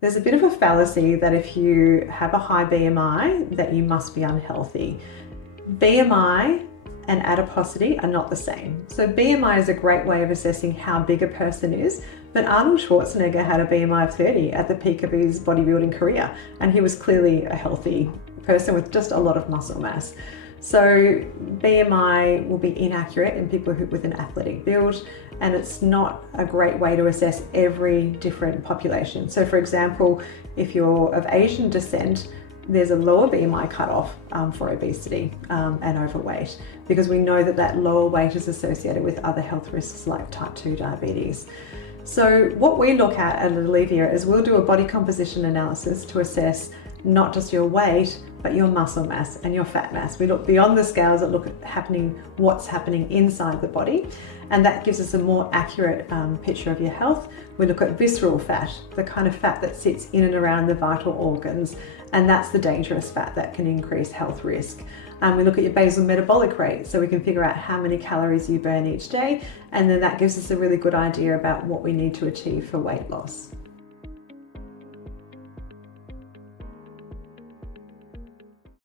There's a bit of a fallacy that if you have a high BMI, that you must be unhealthy. BMI and adiposity are not the same. So BMI is a great way of assessing how big a person is, but Arnold Schwarzenegger had a BMI of 30 at the peak of his bodybuilding career, and he was clearly a healthy person with just a lot of muscle mass. So BMI will be inaccurate in people with an athletic build, and it's not a great way to assess every different population. So for example, if you're of Asian descent, there's a lower BMI cutoff for obesity and overweight, because we know that that lower weight is associated with other health risks like type 2 diabetes. So what we look at Allevia is we'll do a body composition analysis to assess not just your weight, but your muscle mass and your fat mass. We look beyond the scales and look at what's happening inside the body, and that gives us a more accurate picture of your health. We look at visceral fat, the kind of fat that sits in and around the vital organs, and that's the dangerous fat that can increase health risk. We look at your basal metabolic rate, so we can figure out how many calories you burn each day, and then that gives us a really good idea about what we need to achieve for weight loss.